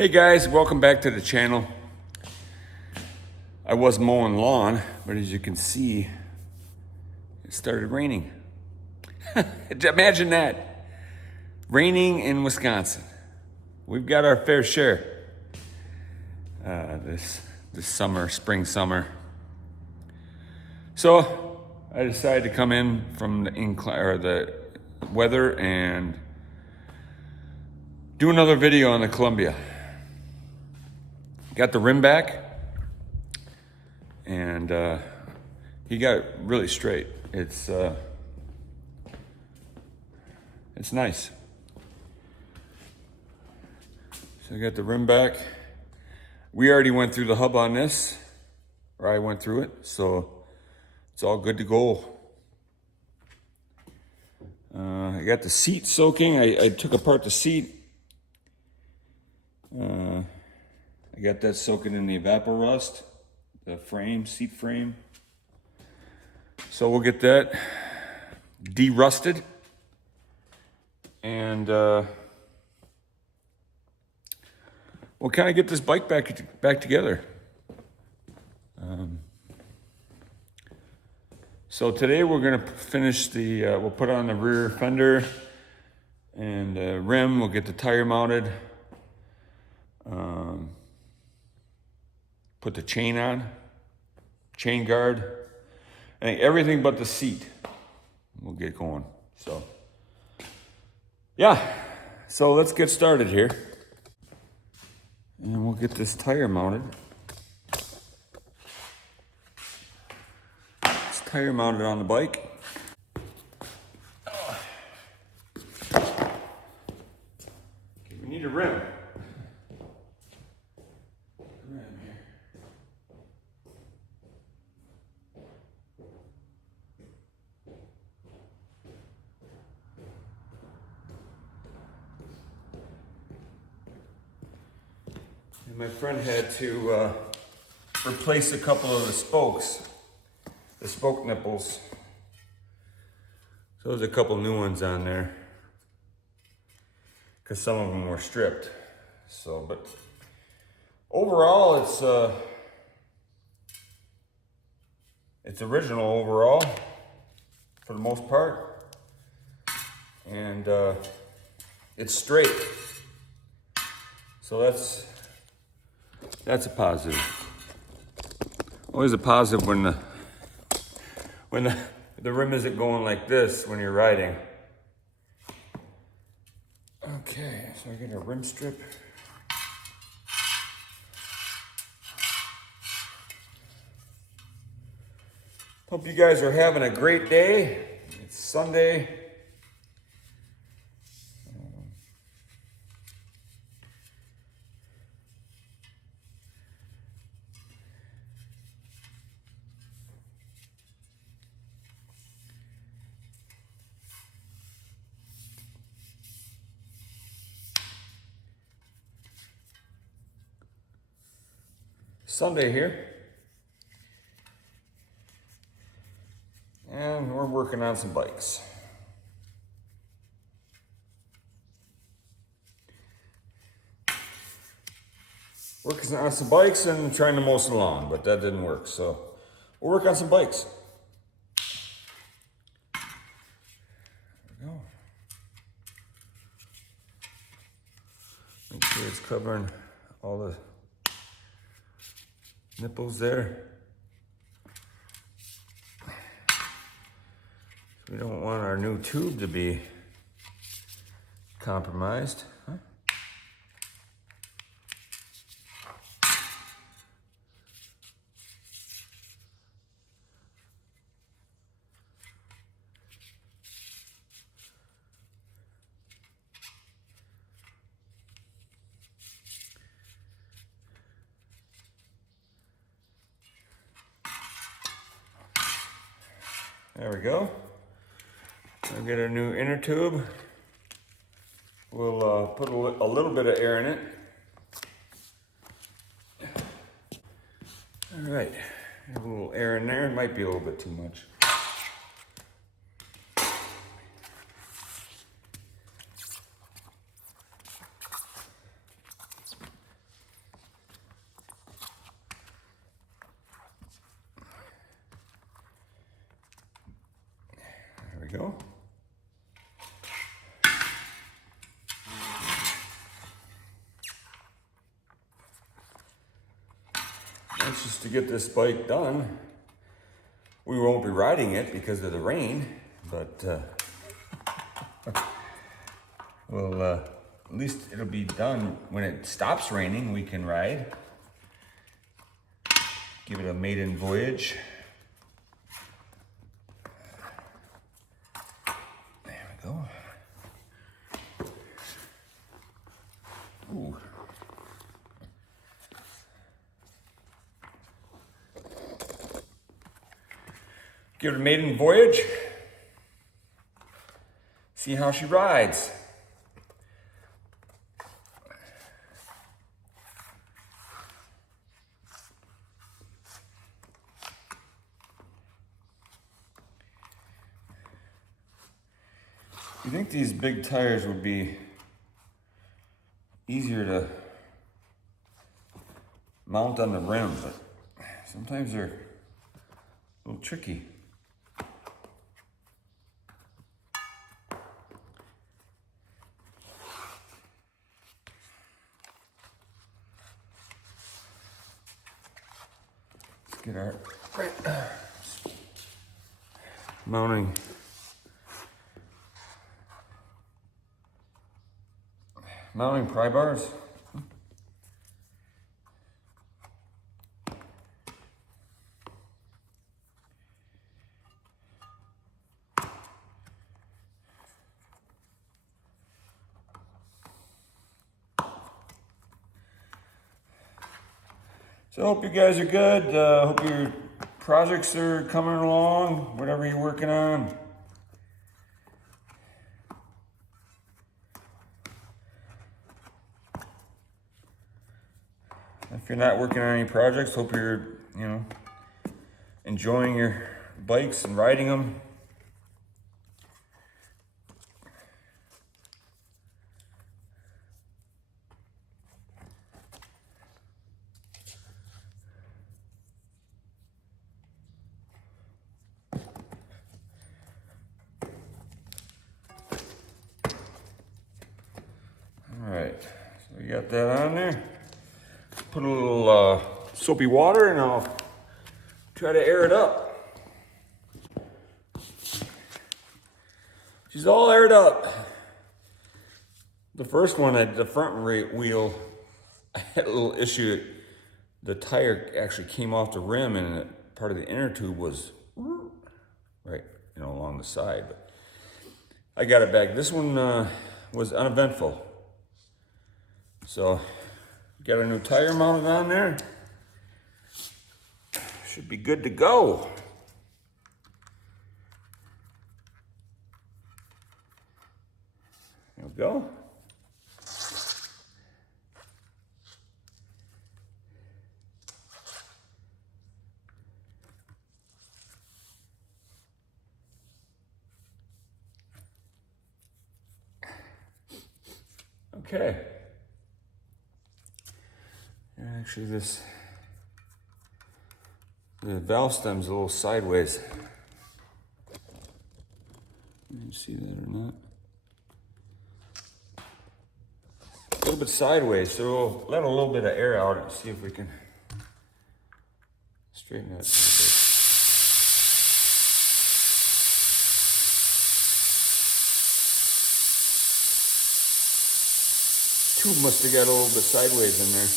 Hey guys, welcome back to the channel. I was mowing lawn, but as you can see, it started raining. Imagine that. Raining in Wisconsin. We've got our fair share this summer, spring, summer. So I decided to come in from the weather and do another video on the Columbia. Got the rim back, and he got it really straight. It's nice. So I got the rim back. We already went through the hub on this, or I went through it, so it's all good to go. I got the seat soaking. I took apart the seat. I got that soaking in the Evapo-Rust, the frame, seat frame. So we'll get that de-rusted, and we'll kind of get this bike back together. So today we're gonna finish we'll put on the rear fender and rim. We'll get the tire mounted. Put the chain on, chain guard, I think everything but the seat. We'll get going. So, yeah. So let's get started here. And we'll get this tire mounted. It's tire mounted on the bike. We need a rim. And my friend had to replace a couple of the spokes, the spoke nipples. So there's a couple new ones on there, because some of them were stripped. So, but overall, it's original overall for the most part, and it's straight. So that's a positive. Always a positive when the rim isn't going like this when you're riding. Okay, so I get a rim strip. Hope you guys are having a great day. It's Sunday. Sunday here. And we're working on some bikes. Working on some bikes and trying to mow some lawn, but that didn't work. So we'll work on some bikes. There we go. Make sure it's covering all the nipples there. We don't want our new tube to be compromised. Huh? There we go. We'll get a new inner tube. We'll put a little bit of air in it. All right, a little air in there. It might be a little bit too much. we go. That's just to get this bike done. We won't be riding it because of the rain, but we'll at least it'll be done when it stops raining. We can ride. Give it a maiden voyage. There we go. Ooh. Give it a maiden voyage. See how she rides. You think these big tires would be easier to mount on the rim, but sometimes they're a little tricky. Let's get our mounting pry bars. So I hope you guys are good. Hope your projects are coming along, whatever you're working on. If you're not working on any projects, hope you're, enjoying your bikes and riding them. All right, so we got that on there. Put a little soapy water and I'll try to air it up. She's all aired up. The first one, the front wheel, I had a little issue. The tire actually came off the rim and part of the inner tube was right, along the side. But I got it back. This one was uneventful. So, got a new tire mounted on there. Should be good to go. There we go. Okay. Actually, the valve stem's a little sideways. You see that or not? A little bit sideways, so we'll let a little bit of air out and see if we can straighten that a little bit. Tube must have got a little bit sideways in there.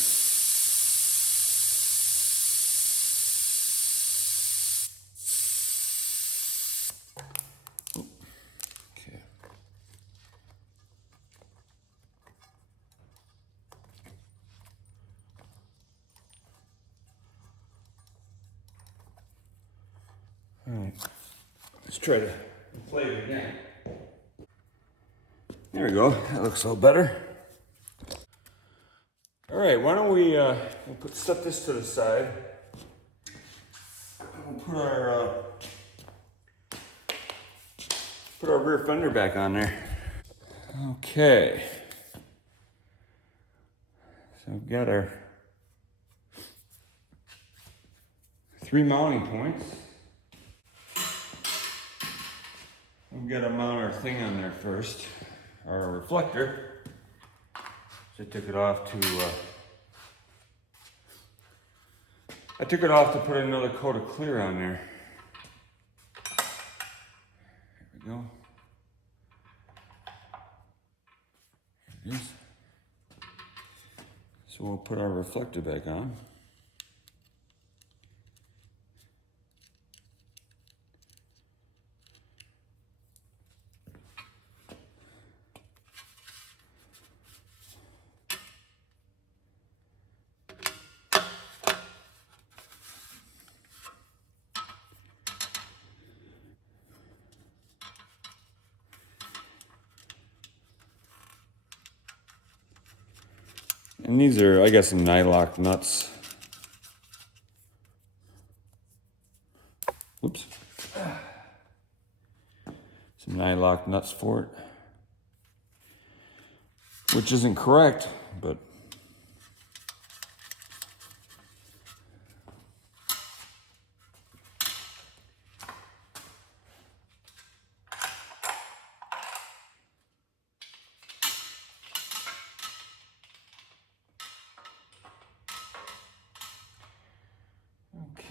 Okay. All right, let's try to play it again. There we go, that looks a little better. All right, why don't we set this to the side. We'll put our rear fender back on there. Okay. So we've got our 3 mounting points. We've got to mount our thing on there first, our reflector. So I took it off to put another coat of clear on there. There we go. There it is. So we'll put our reflector back on. And these are, I got some nylock nuts. Whoops. Some nylock nuts for it. Which isn't correct, but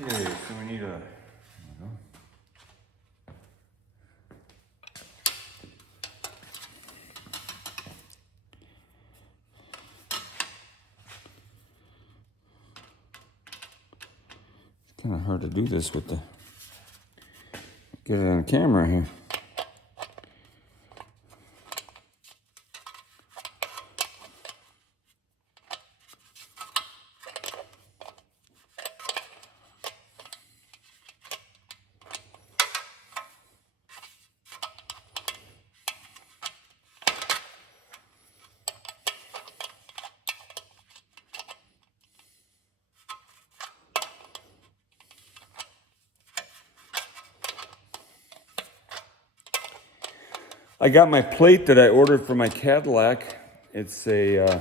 okay, so we need a, it's kind of hard to do this with the, get it on camera here. I got my plate that I ordered for my Cadillac. It's an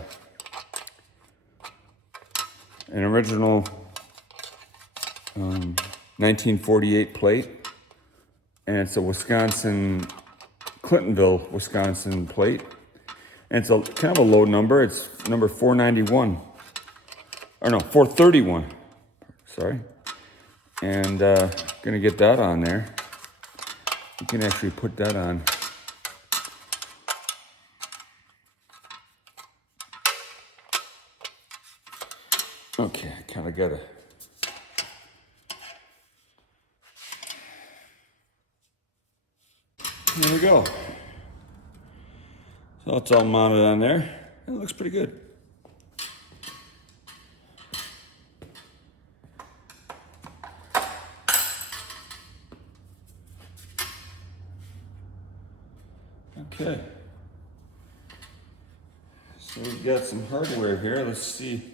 original 1948 plate, and it's a Wisconsin, Clintonville, Wisconsin plate. And it's a kind of a low number. It's number 491, or no, 431. Sorry, and gonna get that on there. You can actually put that on. Okay, I kind of got to. There we go. So it's all mounted on there. It looks pretty good. Okay. So we've got some hardware here. Let's see.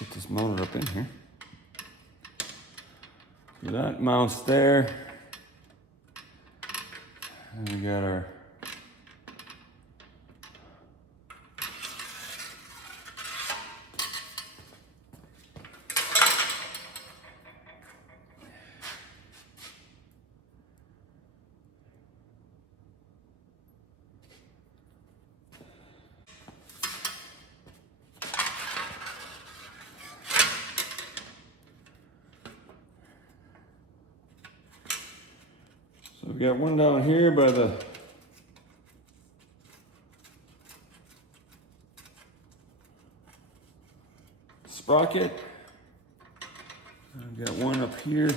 Get this mounted up in here. So that mounts there. And we got our so we got one down here by the sprocket. I've got one up here.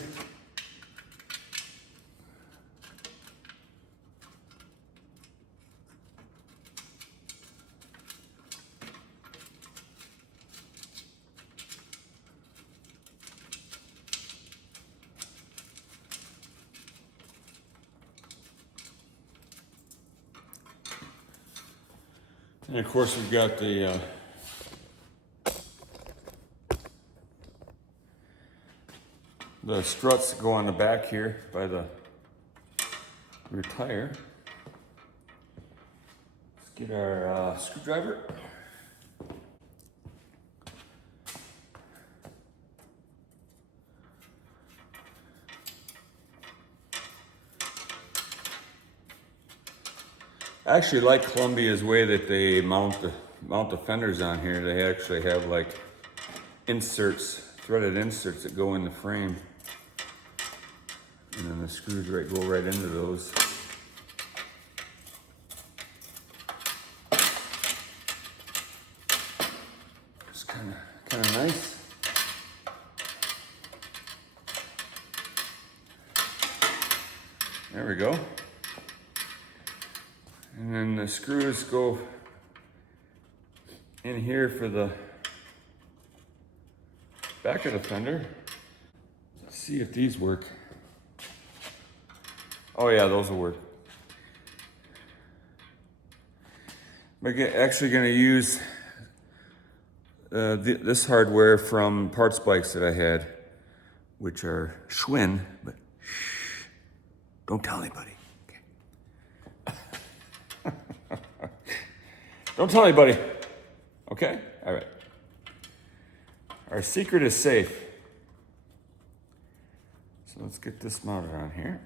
And of course we've got the struts that go on the back here by the rear tire. Let's get our screwdriver. I actually like Columbia's way that they mount the fenders on here. They actually have like inserts, threaded inserts that go in the frame. And then the screws go right into those. It's kind of nice. There we go. And then the screws go in here for the back of the fender. Let's see if these work. Oh yeah, those will work. I'm actually going to use this hardware from Parts Bikes that I had, which are Schwinn, but shh, don't tell anybody. Okay. Don't tell anybody. Okay? All right. Our secret is safe. So let's get this mounted on here.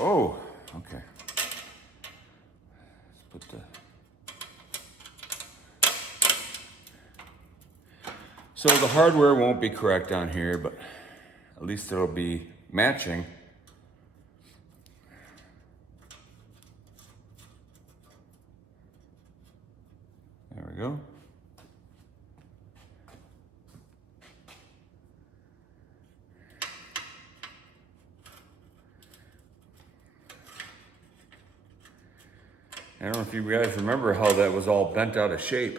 Oh, okay. Let's put the... So the hardware won't be correct on here, but at least it'll be matching. There we go. I don't know if you guys remember how that was all bent out of shape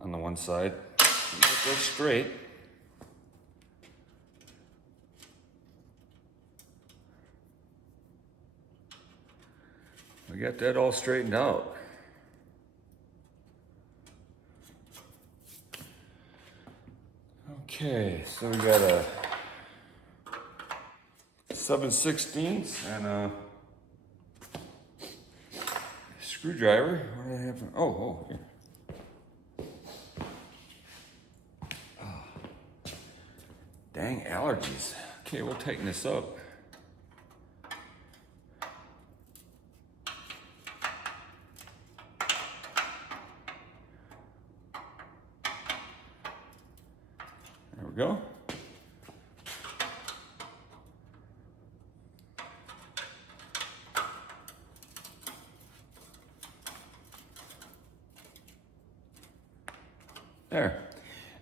on the one side. Get that straight. We got that all straightened out. Okay, so we got a 7/16 and a screwdriver. What do I have? Oh, here. Oh. Dang allergies. Okay, we'll tighten this up. There we go. There.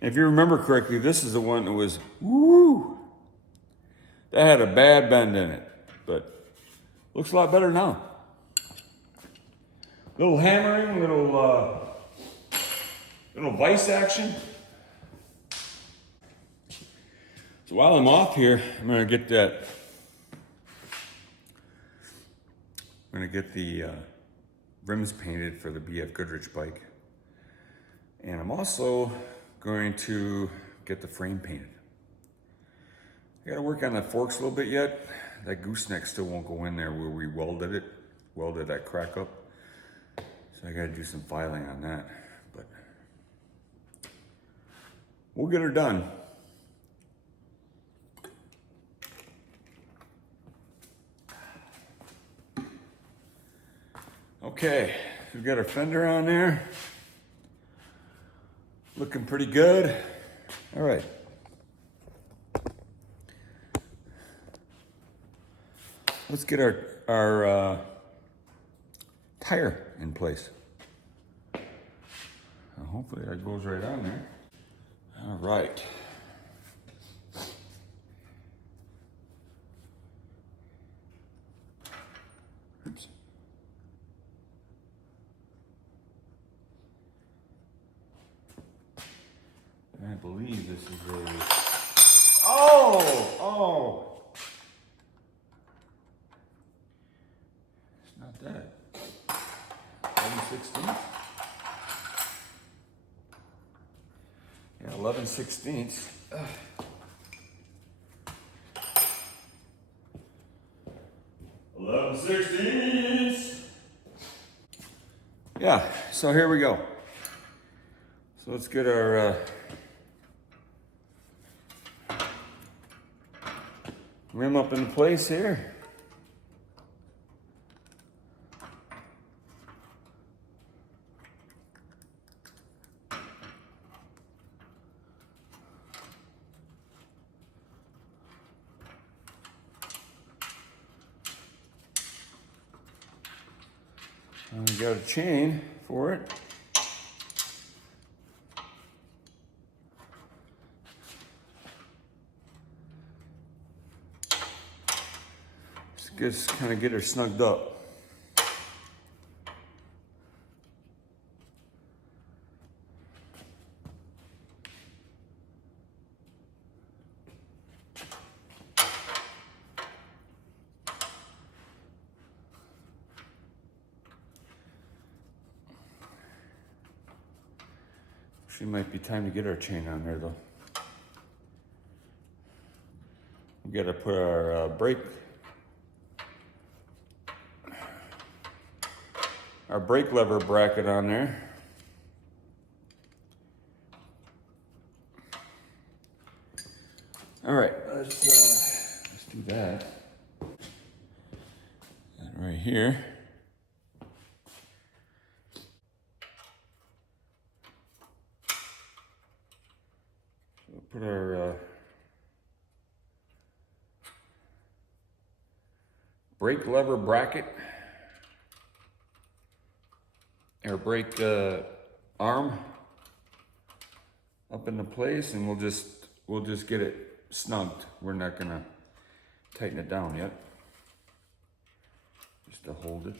And if you remember correctly, this is the one that was, woo! That had a bad bend in it, but looks a lot better now. Little hammering, little vise action. So while I'm off here, I'm gonna get the rims painted for the BF Goodrich bike. And I'm also going to get the frame painted. I gotta work on the forks a little bit yet. That gooseneck still won't go in there where we welded that crack up. So I gotta do some filing on that, but we'll get her done. Okay, we've got our fender on there. Looking pretty good. All right. Let's get our tire in place. Hopefully that goes right on there. All right. Oops. I believe this is a... Oh! It's not that. 11/16. Yeah, 11/16. 11/16. Yeah, so here we go. So let's get our rim up in place here. And we got a chain for it. Just kind of get her snugged up. She might be time to get our chain on there though. We gotta put our brake lever bracket on there. All right, let's do that. And right here. We'll put our brake lever bracket, our brake arm up into place, and we'll just get it snugged. We're not gonna tighten it down yet, just to hold it.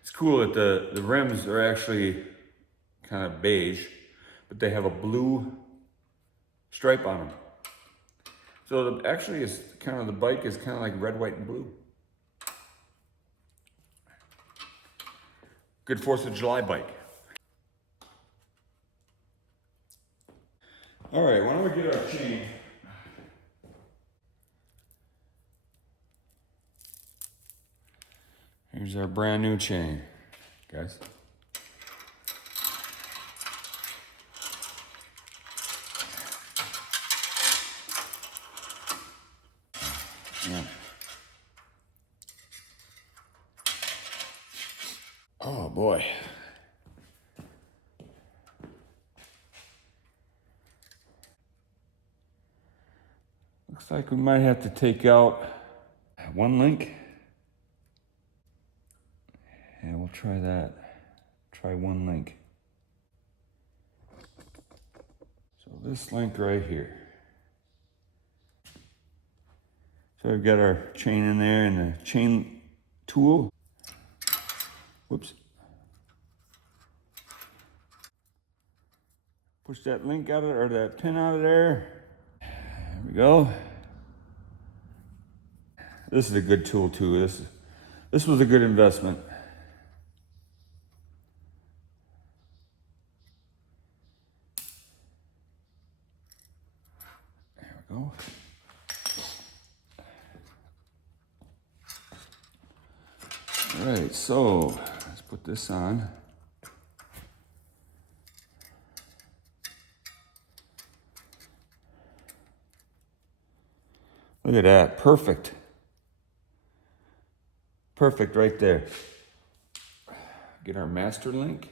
It's cool that the rims are actually kind of beige, but they have a blue stripe on them. So actually, it's kind of, the bike is kind of like red, white, and blue. Good 4th of July bike. All right, why don't we get our chain? Here's our brand new chain, guys. Yeah. Oh boy. Looks like we might have to take out one link. Yeah, we'll try that. Try one link. So this link right here. So we've got our chain in there and the chain tool. Whoops. Push that link out of, or that pin out of there. There we go. This is a good tool too. This was a good investment. There we go. All right, so let's put this on. Look at that, perfect. Perfect right there. Get our master link.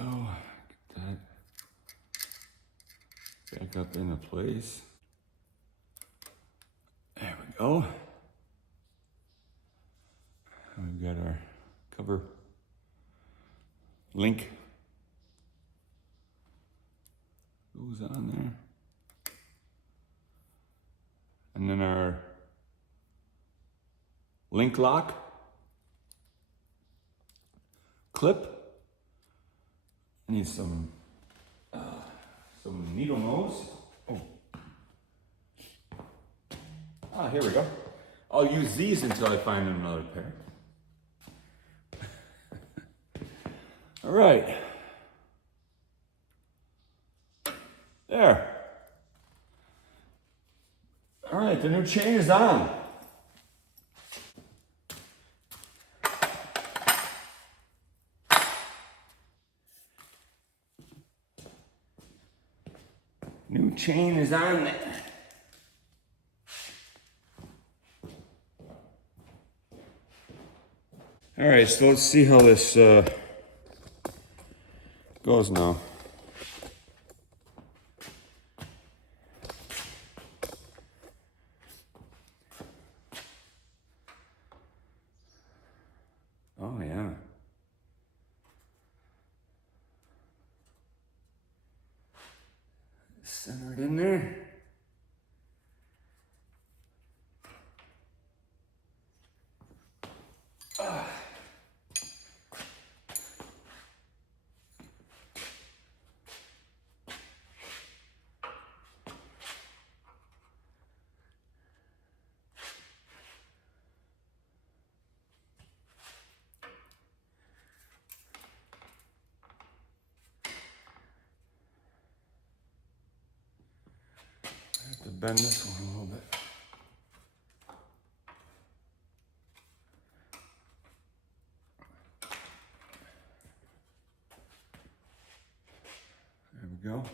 Oh, get that back up into place. There we go. We've got our cover link. Goes on there. And then our link lock clip. I need some some needle nose. Oh. Ah, here we go. I'll use these until I find another pair. All right. There. All right, the new chain is on. New chain is on there. All right, so let's see how this goes now. Oh, yeah. Centered in there. I have to bend this one a little bit. There we go.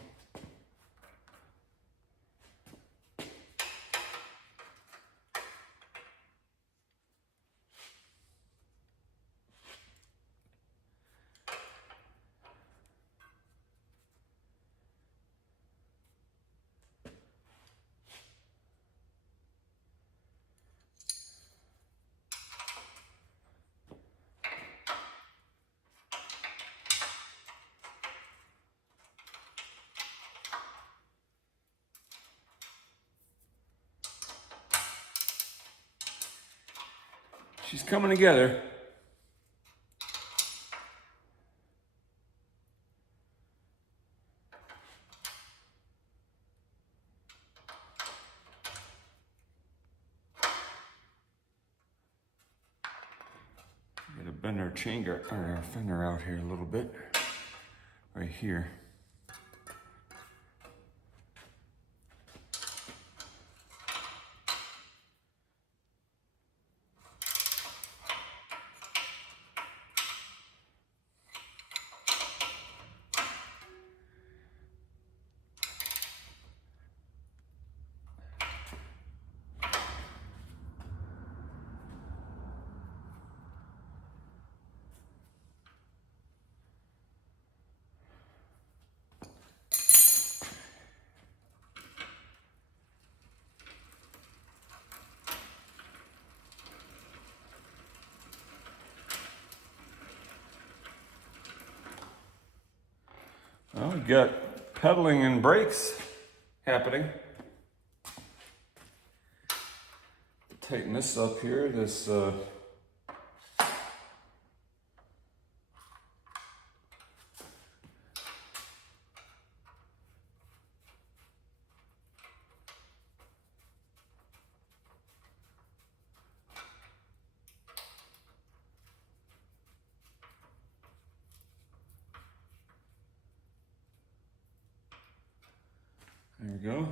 She's coming together. Gotta bend our chain guard, or our fender out here a little bit. Right here. Well, we got pedaling and brakes happening. Tighten this up here. This there we go.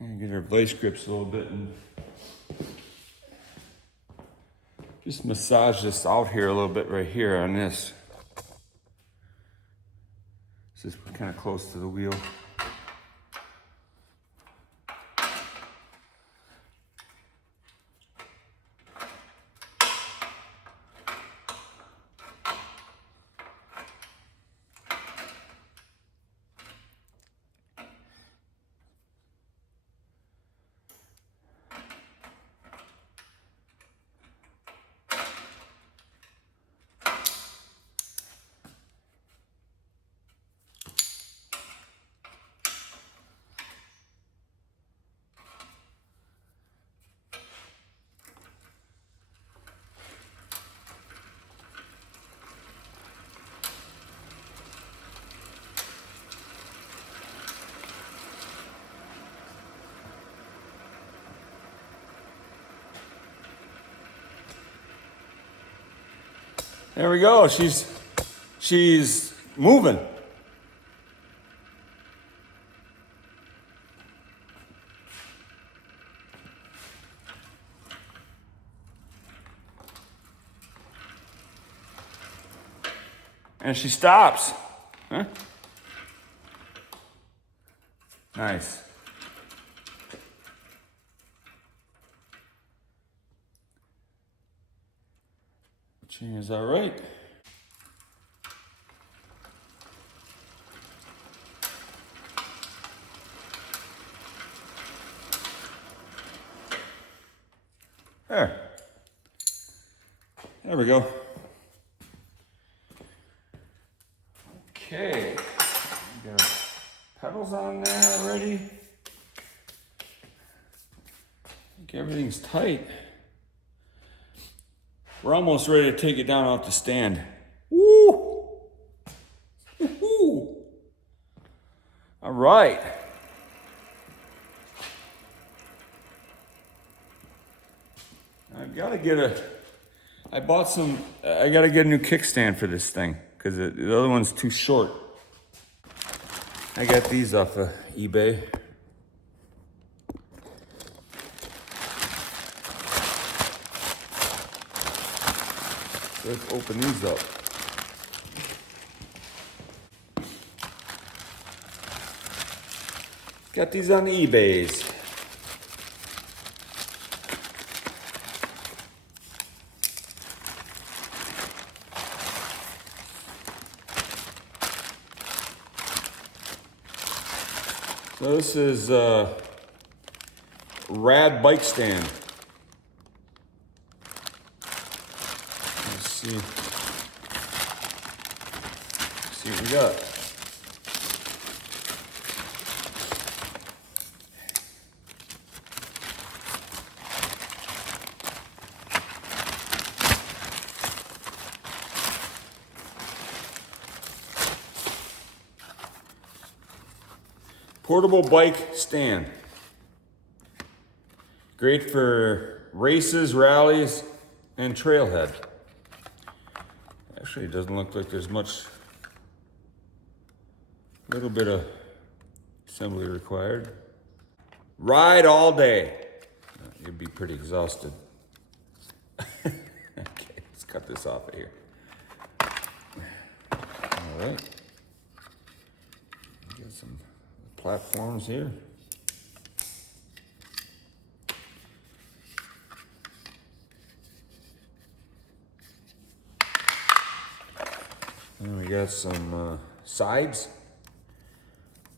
And get our vice grips a little bit and just massage this out here a little bit right here on this. This is kind of close to the wheel. There we go. She's moving. And she stops. Huh? Nice. Chain is all right. There we go. Okay. We got pedals on there already. I think everything's tight. We're almost ready to take it down off the stand. Woo! Woo-hoo! All right. I've got to get I got to get a new kickstand for this thing because the other one's too short. I got these off of eBay. Let's open these up. Got these on eBays. So this is Rad bike stand. Let's see what we got. Portable bike stand. Great for races, rallies, and trailhead. Actually, it doesn't look like there's much, little bit of assembly required. Ride all day. You'd be pretty exhausted. Okay, let's cut this off of here. All right. Got some platforms here. And we got some sides.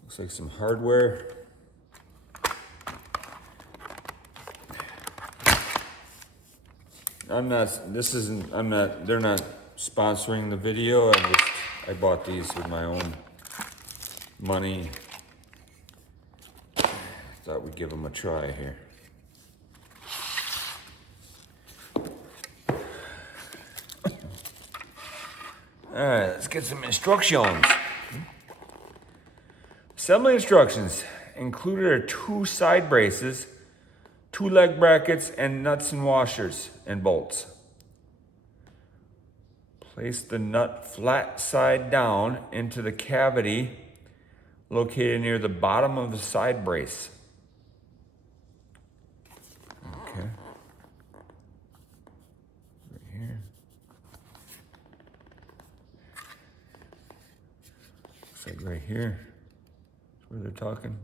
Looks like some hardware. they're not sponsoring the video. I bought these with my own money. Thought we'd give them a try here. All right, let's get some instructions. Assembly instructions included are 2 side braces, 2 leg brackets, and nuts and washers and bolts. Place the nut flat side down into the cavity located near the bottom of the side brace. Okay. Right here. Looks like right here. That's where they're talking.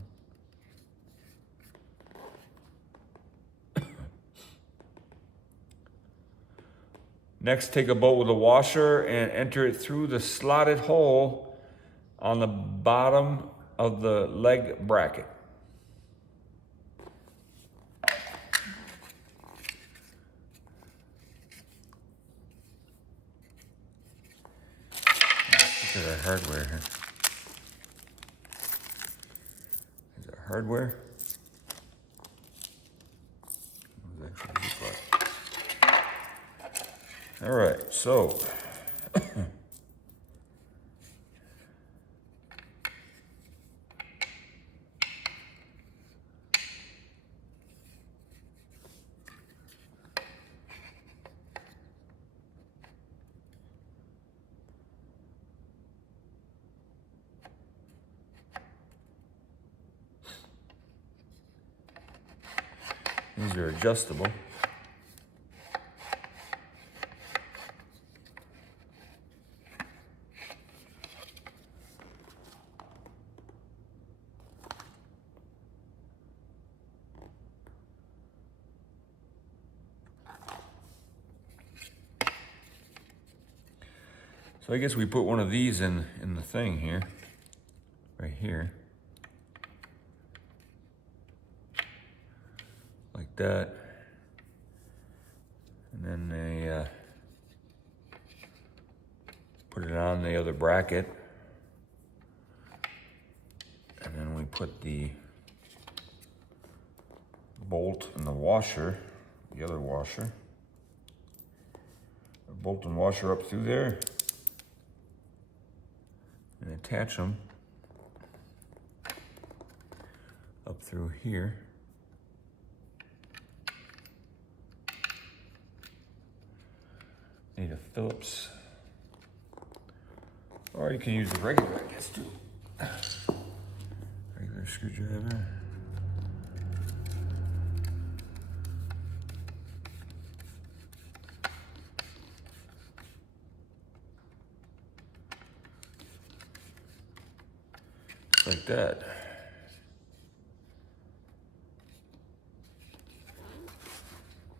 Next, take a bolt with a washer and enter it through the slotted hole on the bottom of the leg bracket. Look at our hardware here. Is that hardware? What does that actually look like? All right, so These are adjustable. So I guess we put one of these in the thing here, right here. Like that. And then they put it on the other bracket. And then we put the bolt in the washer, the other washer. The bolt and washer up through there. And attach them up through here. Need a Phillips, or you can use the regular, I guess, too. Regular screwdriver. Like that.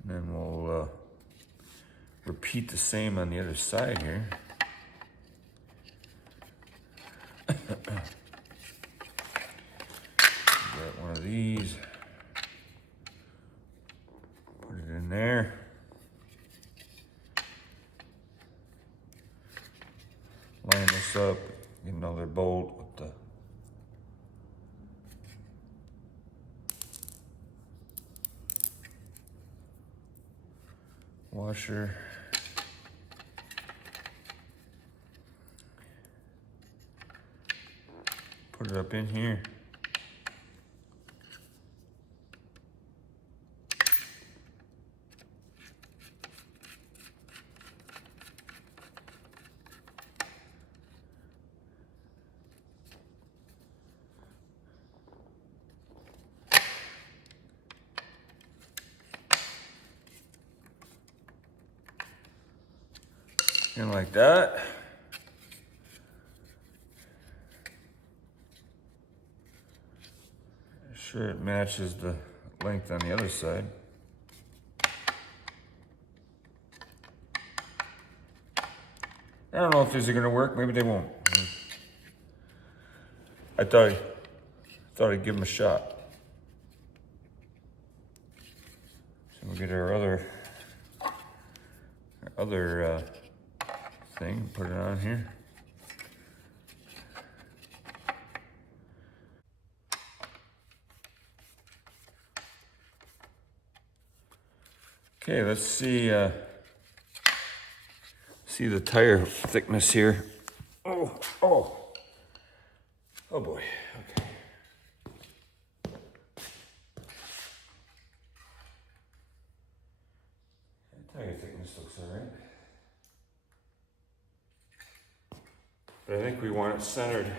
And then we'll repeat the same on the other side here. Get one of these. Put it in there. Line this up. Get another bolt with the washer. Put it up in here. And like that. Sure it matches the length on the other side. I don't know if these are gonna work, maybe they won't. I thought I'd give them a shot. So we'll get our other thing, put it on here. Okay, let's see the tire thickness here. Oh boy, okay. Tire thickness looks all right. But I think we want it centered.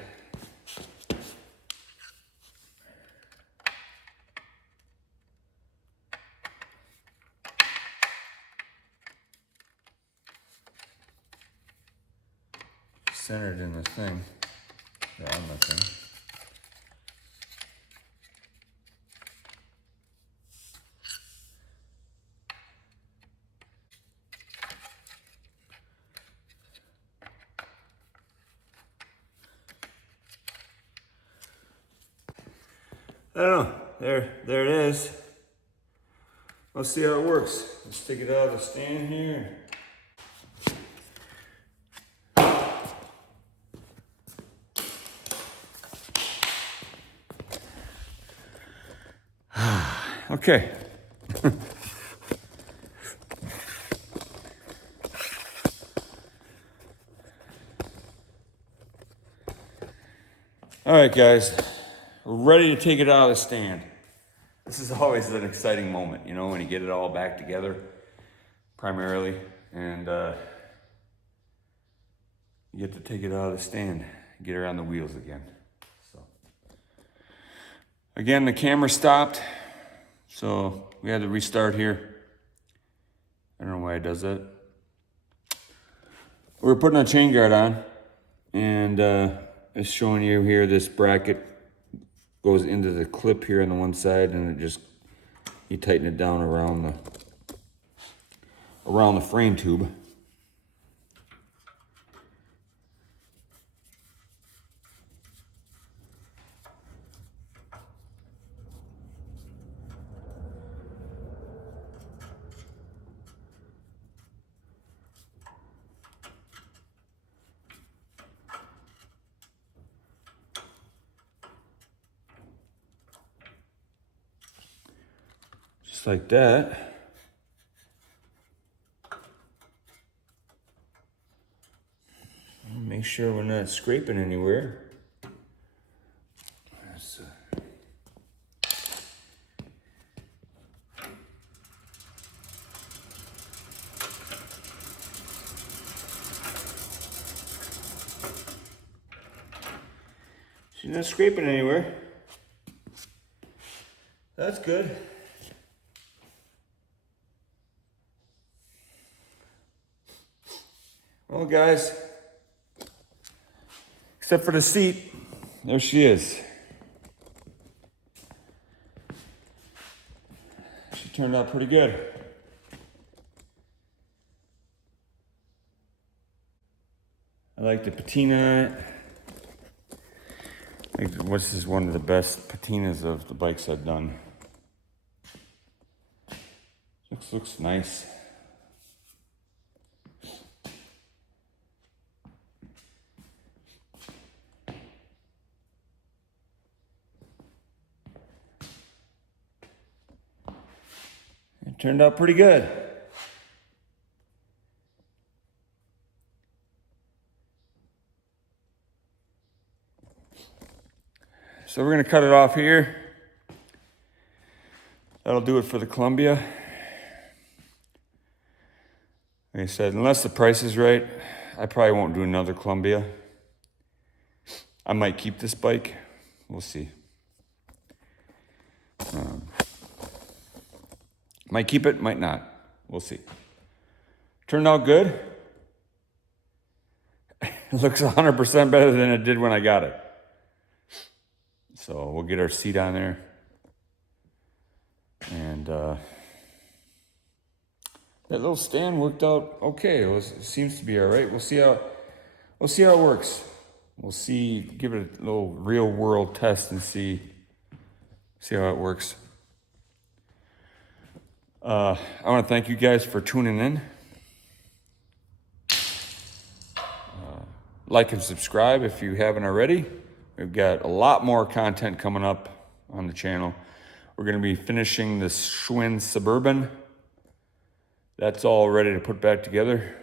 Centered in the thing, on the thing. I don't know, there it is. Let's see how it works. Let's take it out of the stand here. Okay. All right, guys, we're ready to take it out of the stand. This is always an exciting moment, you know, when you get it all back together, primarily, and you get to take it out of the stand, get her on the wheels again. So, again, the camera stopped, so we had to restart here. I don't know why it does that. We're putting a chain guard on, and it's showing you here this bracket goes into the clip here on the one side, and it just, you tighten it down around the frame tube. Just like that. Make sure we're not scraping anywhere. She's not scraping anywhere. That's good. Well, guys, except for the seat, there she is. She turned out pretty good. I like the patina on it. I think this is one of the best patinas of the bikes I've done. Looks nice. It turned out pretty good. So we're gonna cut it off here. That'll do it for the Columbia. Like I said, unless the price is right, I probably won't do another Columbia. I might keep this bike. We'll see. Might keep it, might not. We'll see. Turned out good. It looks 100% better than it did when I got it. So we'll get our seat on there. And that little stand worked out okay. It seems to be all right. We'll see how it works. We'll see, give it a little real world test and see how it works. I want to thank you guys for tuning in. Like and subscribe if you haven't already. We've got a lot more content coming up on the channel. We're going to be finishing the Schwinn Suburban. That's all ready to put back together.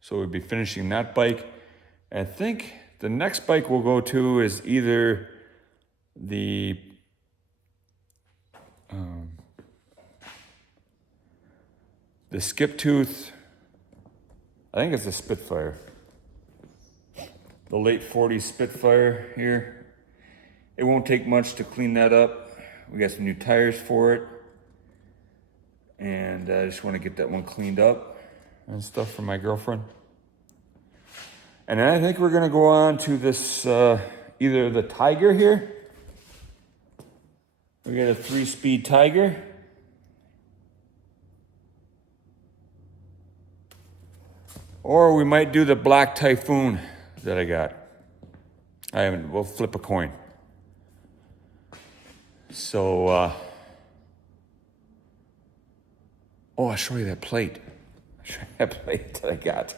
So we'll be finishing that bike. I think the next bike we'll go to is either the Skip Tooth. I think it's a Spitfire. The late 40s Spitfire here. It won't take much to clean that up. We got some new tires for it. And I just want to get that one cleaned up and stuff for my girlfriend. And then I think we're going to go on to this, either the Tiger here. We got a 3-speed Tiger. Or we might do the Black Typhoon that I got. We'll flip a coin. So, I'll show you that plate. I'll show you that plate that I got.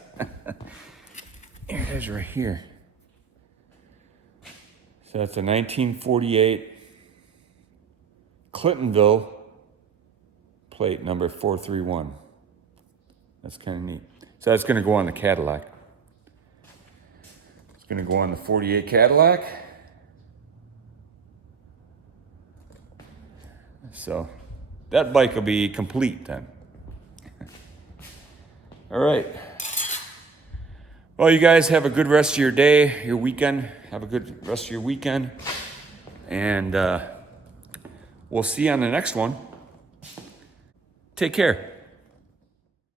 Here it is right here. So that's a 1948 Clintonville plate number 431. That's kind of neat. So that's going to go on the Cadillac. It's going to go on the 48 Cadillac. So that bike will be complete then. All right. Well, you guys have a good rest of your day, your weekend. Have a good rest of your weekend. And We'll see you on the next one. Take care.